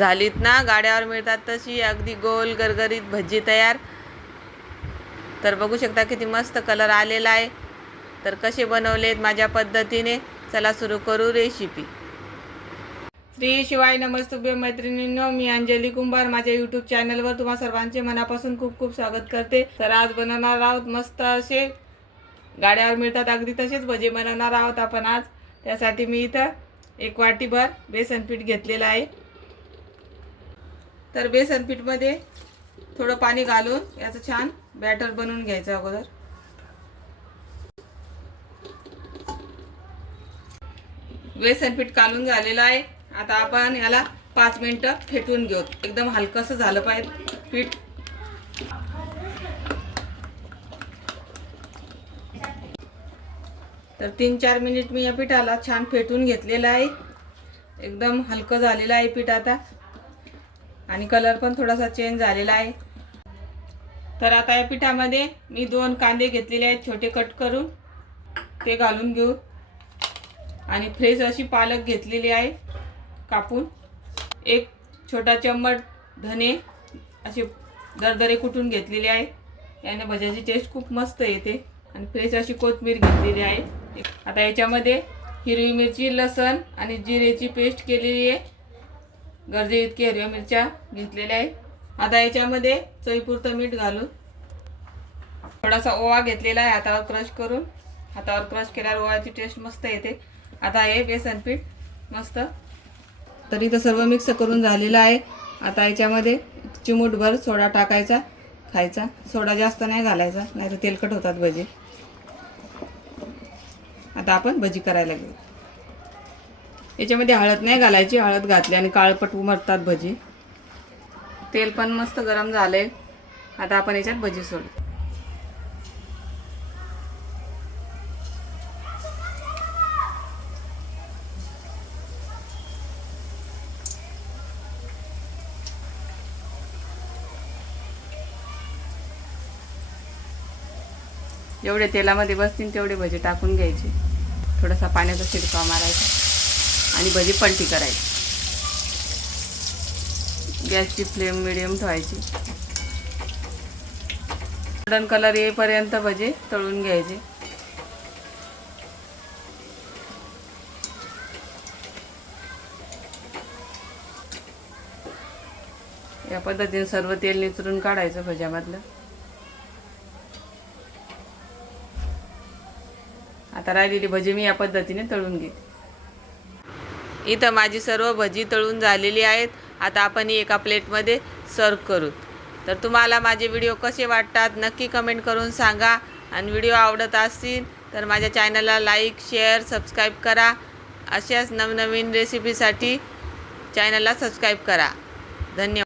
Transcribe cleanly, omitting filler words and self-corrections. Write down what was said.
झालीत ना गाड्यावर मिळतात तशी अगदी गोल गरगरीत भजी तयार। तर बघू शकता किती मस्त कलर आलेला आहे। तर कसे बनवलेत माझ्या पद्धतीने, चला सुरू करू रेसिपी। श्री शिवाय नमस्तुभ्यं मैत्रिणींनो, मी अंजली कुंभार माझ्या यूट्यूब चॅनलवर तुम्हा सर्वांचे मनापासून खूप खूप स्वागत करते। तर आज बनवणार आहोत मस्त असे गाड्यावर मिळतात अगदी तसेच भजी बनवणार आहोत आपण आज। त्यासाठी मी इथं 1 वाटीभर बेसन पीठ घेतलेलं आहे। तर बेसन पीठ मध्ये थोडं पाणी घालून याचं छान बॅटर बनवून घ्यायचं। अगोदर बेसन पीठ काढून झालेलं आहे। आता आपण याला 5 मिनिटं फेटून घेऊ। एकदम हलकसं झालं पाहिजे पीठ। तर 3-4 मिनिट मी या पिठाला छान फेटून घेतलेलं आहे। एकदम हलकं झालेलं आहे पीठ आता, आणि कलर पण थोडासा चेंज झालेला आहे। तर आता या पिठामध्ये मी 2 कांदे घेतलेले आहेत छोटे कट करून, ते घालून घेऊ। आणि फ्रेश अशी पालक घेतलेली आहे कापून। 1 छोटा चम्मच धने असे दरदरे कुटून घेतलेले आहे। याने भज्याची टेस्ट खूप मस्त येते। आणि फ्रेश अशी कोथिंबीर घेतलेली आहे। आता याच्यामध्ये हिरवी मिरची, लसण आणि जिरेची पेस्ट केलेली आहे। गरजे इतके हिरव्या मिरच्या घेतलेल्या आहे। आता याच्यामध्ये चवीपुरतं मीठ घालून थोडासा ओवा घेतलेला आहे हातावर क्रश करून। हातावर क्रश केल्यावर ओव्याची टेस्ट मस्त येते। आता हे बेसन पीठ मस्त तरी तर सर्व मिक्स करून झालेलं आहे। आता याच्यामध्ये चिमूटभर सोडा टाकायचा खायचा। सोडा जास्त नाही घालायचा, नाहीतर तेलकट होतात भजी। आता आपण भजी करायला घेऊ। याच्यामध्ये हळद नाही घालायची, हळद घातल्याने काळपट उमटतात भजी। तेल पण मस्त गरम झालंय। आता आपण याच्यात भजी सोडू। जेवढे तेलामध्ये बसतील तेवढे भजी टाकून घ्यायचे। थोडासा पाण्याचा शिडकावा मारायचा आणि भजी पलटी करायची। गॅसची फ्लेम मिडियम ठेवायची। गोल्डन कलर येईपर्यंत भजी तळून घ्यायचे। या पद्धतीने सर्व तेल निचरून काढायचं भज्यामधलं। आता राहिलेली भजी मी या पद्धतीने तळून घेते। इथं माझी सर्व भजी तळून झालेली आहेत। आता आपण एका प्लेटमध्ये सर्व करू। तर तुम्हाला माझे व्हिडिओ कसे वाटतात नक्की कमेंट करून सांगा। आणि व्हिडिओ आवडत असतील तर माझ्या चॅनलला लाईक, शेअर, सबस्क्राईब करा। अशाच नवनवीन रेसिपीसाठी चॅनलला सबस्क्राईब करा। धन्यवाद।